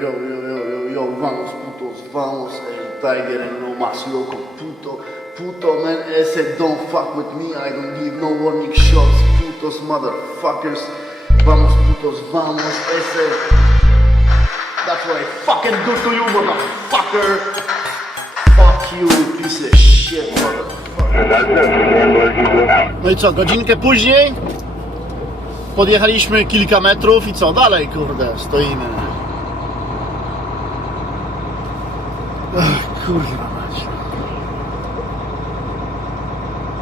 yo, yo, yo, yo, yo, vamos, putos, vamos, el tiger and no más loco, puto, puto, man, ese don't fuck with me, I don't give no warning shots, putos, motherfuckers, vamos, putos, vamos, ese, that's what I fucking do to you, motherfucker, fuck you, piece of shit, motherfucker. No i co, godzinkę później podjechaliśmy kilka metrów i co, dalej kurde, stoimy. Kurwa mać.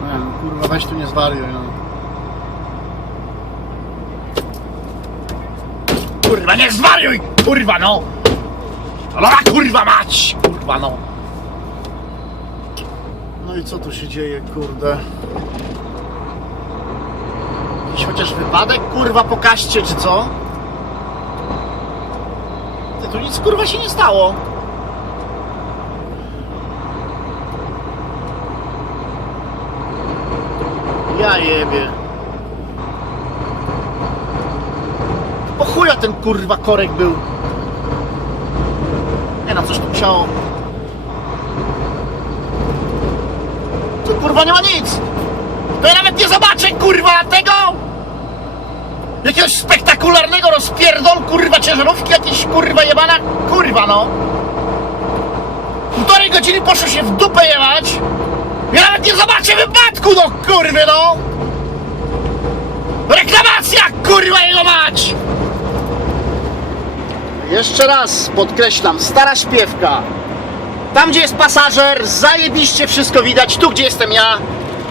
Nie, no, kurwa, weź tu nie zwariuj, no. Kurwa, nie zwariuj! Kurwa, no! No, kurwa mać! Kurwa, no! No i co tu się dzieje, kurde? Jakiś chociaż wypadek, kurwa, pokażcie, czy co? Ty, tu nic, kurwa, się nie stało. Ja jebie. Po chuja ten, kurwa, korek był. Nie no, coś tu musiało... Tu, kurwa, nie ma nic! To ja nawet nie zobaczę, kurwa, tego! Jakiegoś spektakularnego rozpierdol, kurwa, ciężarówki jakieś, kurwa, jebana, kurwa, no. Półtorej godziny poszło się w dupę jebać. Ja nawet nie zobaczę wypadku, no, kurwy, no. Reklamacja, kurwa, jego mać! Jeszcze raz podkreślam, stara śpiewka. Tam, gdzie jest pasażer, zajebiście wszystko widać. Tu, gdzie jestem ja,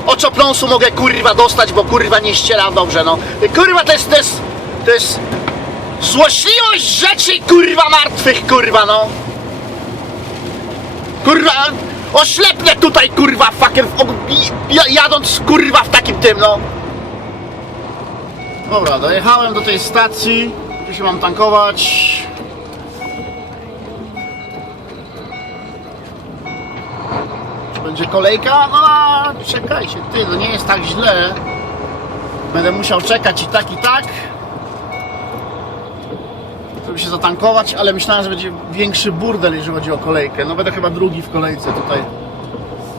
oczopląsu mogę kurwa dostać, bo kurwa nie ściera dobrze, no. Kurwa, to jest, to jest, to jest złośliwość rzeczy, kurwa, martwych, kurwa, no. Kurwa, oślepnę tutaj, kurwa, fucking, w jadąc, kurwa, w takim tym, no. Dobra, dojechałem do tej stacji, tu się mam tankować. Będzie kolejka? No czekajcie, ty, no nie jest tak źle. Będę musiał czekać i tak, i tak. Żeby się zatankować, ale myślałem, że będzie większy burdel, jeżeli chodzi o kolejkę. No będę chyba drugi w kolejce tutaj.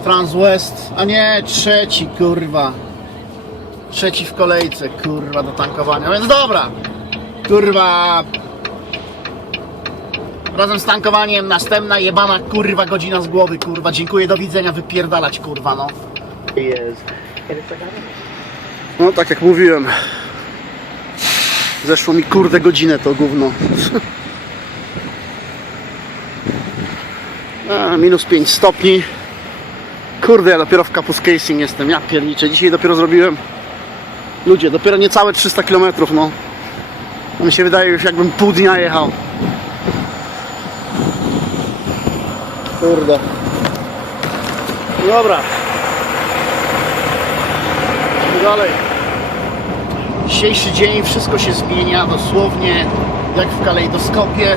Transwest, a nie, trzeci, kurwa. Trzeci w kolejce, kurwa, do tankowania. Więc dobra, kurwa, Razem z tankowaniem następna jebana kurwa godzina z głowy, kurwa. Dziękuję, do widzenia, wypierdalać, kurwa, no. No, tak jak mówiłem. Zeszło mi kurde godzinę to gówno. A, minus 5 stopni. Kurde, ja dopiero w Capus jestem. Ja pierniczę. Dzisiaj dopiero zrobiłem. Ludzie, dopiero niecałe 300 km, no. A Mi się wydaje już jakbym pół dnia jechał. Kurde. Dobra. Dalej. Dzisiejszy dzień wszystko się zmienia dosłownie jak w kalejdoskopie.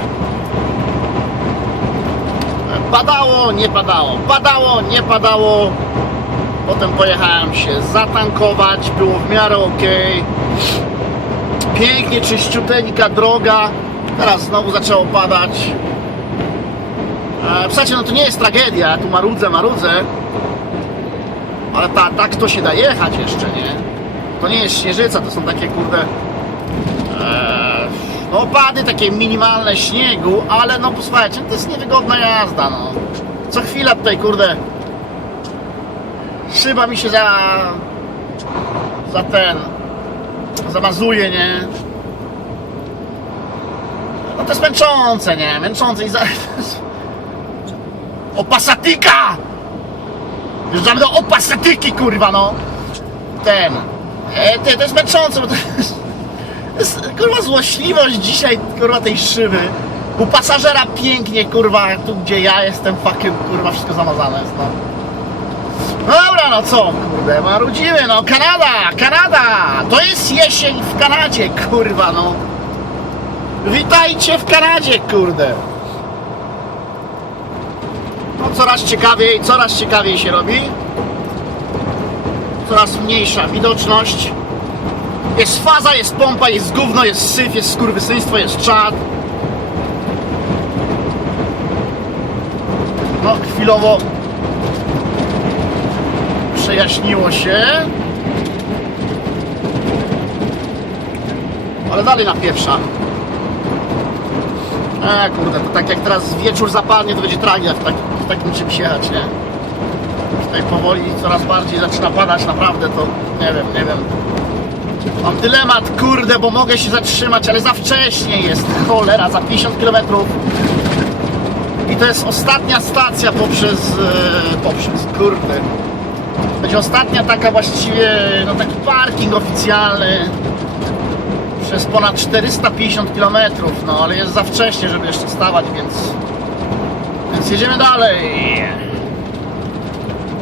Padało, nie padało, padało, nie padało. Potem pojechałem się zatankować, było w miarę ok. Pięknie, czyściuteńka droga. Teraz znowu zaczęło padać. E, zasadzie no to nie jest tragedia, tu marudzę, marudzę. Ale ta, tak to się da jechać jeszcze, nie? To nie jest śnieżyca, to są takie kurde... E, no opady takie minimalne śniegu, ale no posłuchajcie, to jest niewygodna jazda, no. Co chwila tutaj kurde... Szyba mi się za... Za ten... Zamazuje, nie? No to jest męczące, nie? Męczące i za... Opasatika! Wjeżdżamy do opasatyki, kurwa, no. Ten. E, ty, to jest męczące, bo to jest, to jest, kurwa, złośliwość dzisiaj, kurwa, tej szyby. U pasażera pięknie, kurwa, tu gdzie ja jestem, fucking, kurwa, wszystko zamazane jest, no. No dobra, no co, kurde, marudzimy, no, Kanada, Kanada! To jest jesień w Kanadzie, kurwa, no. Witajcie w Kanadzie, kurde. No coraz ciekawiej, coraz ciekawiej się robi. Coraz mniejsza widoczność. Jest faza, jest pompa, jest gówno, jest syf, jest skurwysyństwo, jest czad. No, chwilowo przejaśniło się. Ale dalej na pierwsza. E, kurde, to tak jak teraz wieczór zapadnie, to będzie tragia w, tak, w takim czymś jechać, nie? Tutaj powoli coraz bardziej zaczyna padać, naprawdę to nie wiem, nie wiem. Mam dylemat, kurde, bo mogę się zatrzymać, ale za wcześnie jest, cholera, za 50 km. I to jest ostatnia stacja poprzez, e, poprzez, kurde. Będzie ostatnia taka właściwie, no taki parking oficjalny przez ponad 450 km, no ale jest za wcześnie, żeby jeszcze stawać, więc, więc jedziemy dalej.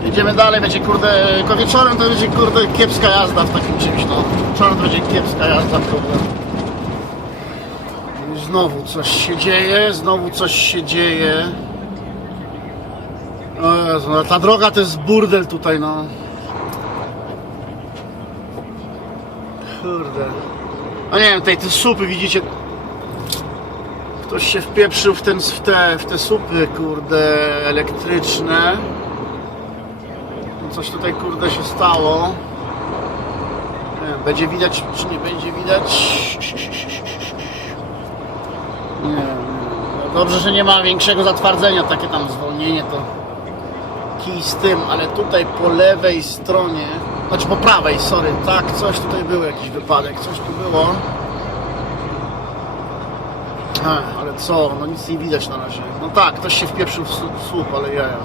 Jedziemy dalej, będzie kurde, tylko wieczorem to będzie kurde kiepska jazda w takim czymś, no. Wieczorem to będzie kiepska jazda, kurde. I znowu coś się dzieje, znowu coś się dzieje. O Jezu, no ta droga to jest burdel tutaj, no. Kurde. No nie wiem, tutaj te supy widzicie. Ktoś się wpieprzył w, ten, w, te, w te supy, kurde, elektryczne. Coś tutaj, kurde, się stało. Będzie widać, czy nie będzie widać. Nie. No dobrze, że nie ma większego zatwardzenia, takie tam zwolnienie to kij z tym, ale tutaj po lewej stronie, znaczy po prawej, sorry, tak, coś tutaj był, jakiś wypadek, coś tu było. A, ale co, no nic nie widać na razie. No tak, ktoś się wpieprzył w słup ale jaja.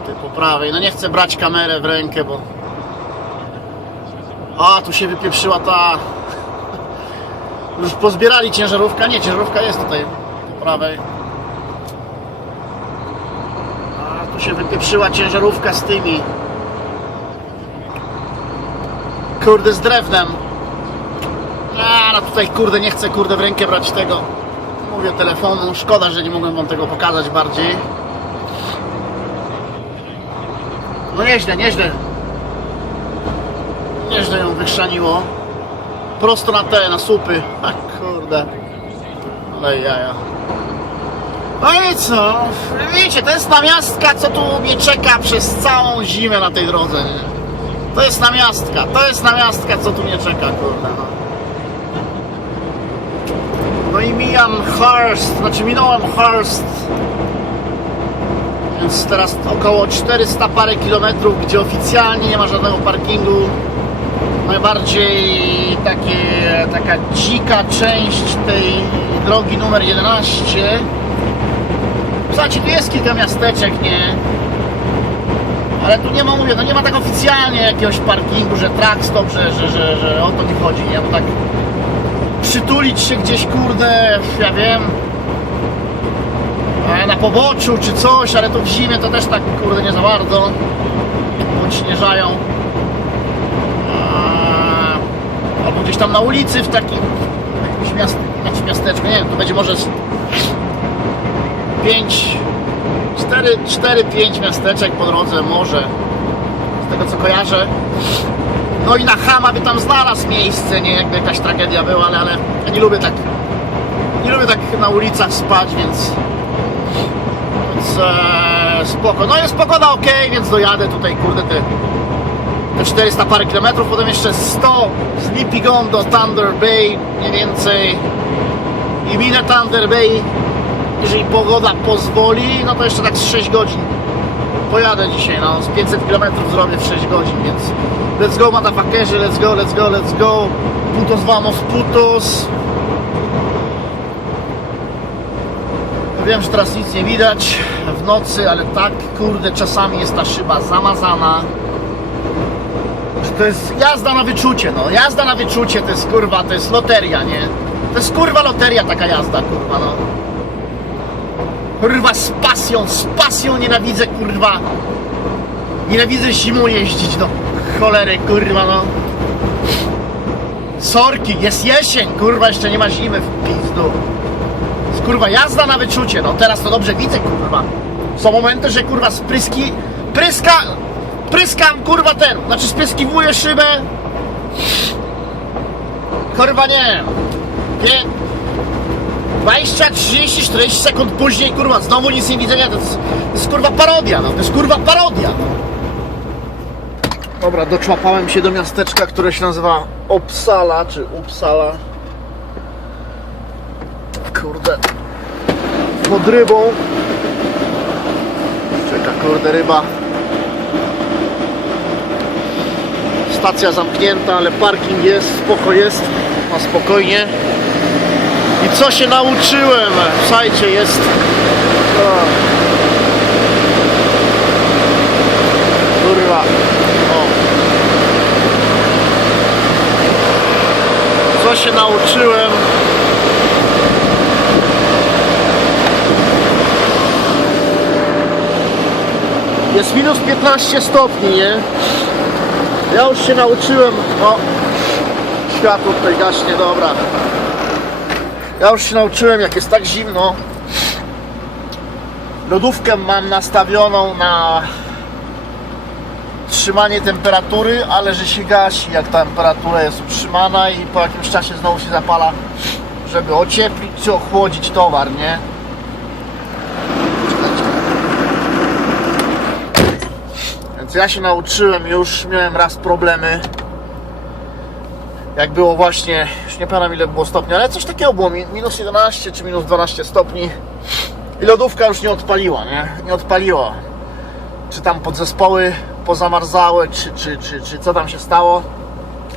Tutaj po prawej, no nie chcę brać kamerę w rękę, bo a, tu się wypieprzyła ta... Już pozbierali ciężarówka? Nie, ciężarówka jest tutaj po prawej. A, tu się wypieprzyła ciężarówka z tymi... Kurde, z drewnem. A, no tutaj kurde, nie chcę kurde w rękę brać tego. Mówię telefonu, szkoda, że nie mogłem wam tego pokazać bardziej. No nieźle, nieźle nieźle ją wychrzaniło. Prosto na te, na słupy. A kurde. Ale jaja. No i co? Wiecie, to jest namiastka, co tu mnie czeka przez całą zimę na tej drodze, nie? To jest namiastka, to jest namiastka, co tu mnie czeka, kurde, no. No i mijam Hearst, znaczy minąłem Hearst. Więc teraz około 400 parę kilometrów, gdzie oficjalnie nie ma żadnego parkingu najbardziej takie, taka dzika część tej drogi numer 11. W zasadzie tu jest kilka miasteczek, nie? Ale tu nie ma, mówię, no nie ma tak oficjalnie jakiegoś parkingu, że track stop, że, że, że, że o to mi chodzi, nie? Bo tak przytulić się gdzieś, kurde, ja wiem, e, na poboczu czy coś, ale to w zimie to też tak, kurde, nie za bardzo. Odśnieżają albo gdzieś tam na ulicy w takim jakimś miast, znaczy miasteczku, nie wiem, to będzie może 5, 4, 4, 5 miasteczek po drodze, może z tego co kojarzę. No i na Hama by tam znalazł miejsce, nie? Jakby jakaś tragedia była, ale, ale ja nie lubię tak nie lubię tak na ulicach spać, więc więc e, spoko. No jest pogoda ok, więc dojadę tutaj, kurde, te te 400 parę kilometrów, potem jeszcze 100 z Nipigon do Thunder Bay mniej więcej. I minę Thunder Bay jeżeli pogoda pozwoli, no to jeszcze tak z 6 godzin pojadę dzisiaj, no z 500 km zrobię w 6 godzin, więc let's go motherfuckerzy, let's go, let's go, let's go putos vamos putos Ja wiem, że teraz nic nie widać w nocy, ale tak kurde czasami jest ta szyba zamazana to jest jazda na wyczucie, no. Jazda na wyczucie to jest kurwa, to jest loteria, nie? To jest kurwa loteria taka jazda, kurwa, no. Kurwa z pasją, z pasją nienawidzę, kurwa. Nienawidzę zimą jeździć, no. Cholery, kurwa, no. Sorki, jest jesień, kurwa, jeszcze nie ma zimy w pizdu. Kurwa, jazda na wyczucie, no. Teraz to dobrze widzę, kurwa. Są momenty, że kurwa spryski, pryska, pryskam kurwa ten, znaczy spryskiwuję szybę Kurwa nie. Nie. 20, 30, 40 sekund później, kurwa, znowu nic nie widzenia, to jest, to jest kurwa parodia, no, to jest kurwa parodia. Dobra, doczłapałem się do miasteczka, które się nazywa Opsala, czy Uppsala. Kurde. Pod rybą. Czeka, kurde, ryba. Stacja zamknięta, ale parking jest, spoko jest, na spokojnie. I co się nauczyłem? Słuchajcie, jest... Kurwa. O. Co się nauczyłem? Jest minus 15 stopni, nie? Ja już się nauczyłem. O, światło tutaj gaśnie, dobra. Ja już się nauczyłem, jak jest tak zimno. Lodówkę mam nastawioną na trzymanie temperatury, ale że się gasi, jak ta temperatura jest utrzymana i po jakimś czasie znowu się zapala, żeby ocieplić czy ochłodzić towar, nie? Więc ja się nauczyłem już, miałem raz problemy. Jak było właśnie, już nie pamiętam ile było stopni, ale coś takiego było, mi- minus 11 czy minus 12 stopni. I lodówka już nie odpaliła, nie? Nie odpaliła. Czy tam podzespoły pozamarzały, czy, czy, czy, czy co tam się stało.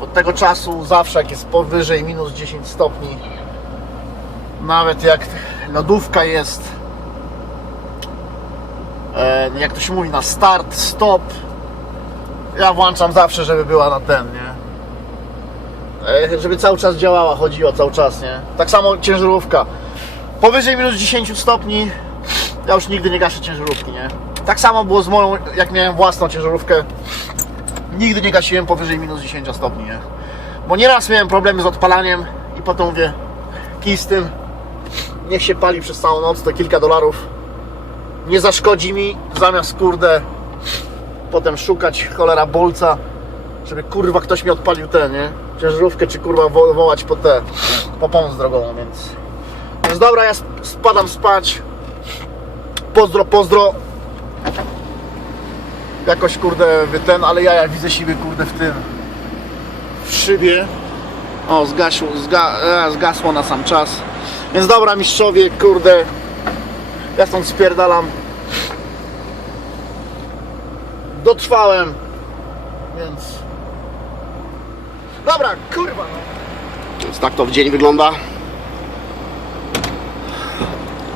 Od tego czasu zawsze jak jest powyżej minus 10 stopni, nawet jak lodówka jest e, jak to się mówi, na start, stop. Ja włączam zawsze, żeby była na ten, nie? E, żeby cały czas działała, chodziła cały czas, nie? Tak samo ciężarówka. Powyżej minus 10 stopni ja już nigdy nie gaszę ciężarówki, nie? Tak samo było z moją, jak miałem własną ciężarówkę. Nigdy nie gasiłem powyżej minus 10 stopni, nie? Bo nieraz miałem problemy z odpalaniem i potem mówię, kij z tym, niech się pali przez całą noc, to kilka dolarów nie zaszkodzi mi, zamiast kurde potem szukać cholera bolca, żeby kurwa ktoś mi odpalił ten, nie? Ciężarówkę, czy kurwa wo wołać po te, po pomoc drogową, więc... Więc dobra, ja sp- spadam spać. Pozdro, pozdro. Jakoś kurde wy ten, ale ja jak widzę siły kurde w tym, w szybie. O, zgasił, zga, e, zgasło na sam czas. Więc dobra, mistrzowie, kurde, ja stąd spierdalam. Dotrwałem. Więc. Dobra, kurwa. Więc tak to w dzień wygląda.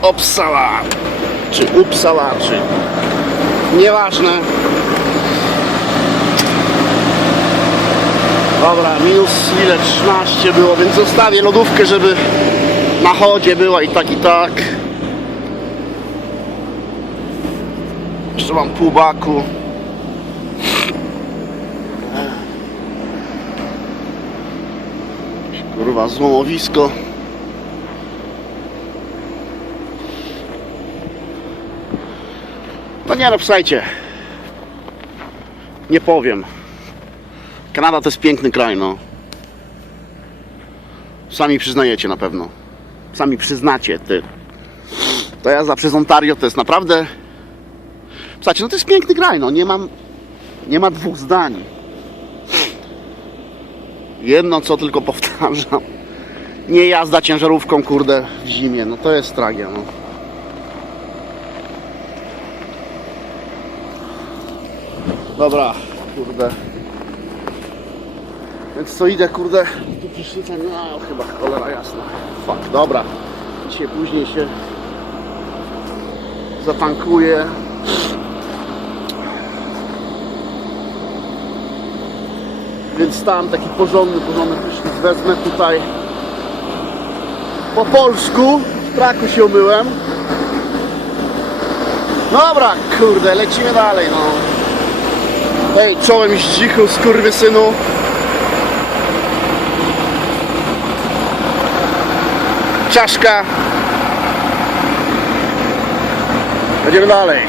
Opsala. Czy Upsala, czy. Nieważne. Dobra, minus ile? 13 było, więc zostawię lodówkę, żeby na chodzie była i tak i tak. Jeszcze mam pół baku. Kurwa, złomowisko. No nie no, słuchajcie. Nie powiem. Kanada to jest piękny kraj, no. Sami przyznajecie na pewno. Sami przyznacie, ty. To jazda przez Ontario to jest naprawdę Słuchajcie, no to jest piękny kraj, no nie mam, nie ma dwóch zdań. Jedno co tylko powtarzam, nie jazda ciężarówką, kurde, w zimie, no to jest tragia, no. Dobra, kurde. Więc co idę, kurde, tu prysznicem, no chyba cholera jasna. Fuck, dobra. Dzisiaj później się zatankuję. Więc tam taki porządny, porządny prysznic wezmę tutaj po polsku. W traku się umyłem. Dobra, kurde, lecimy dalej, no. Hej, czołem zdzichu, skurwysynu. Czaszka. Będziemy dalej.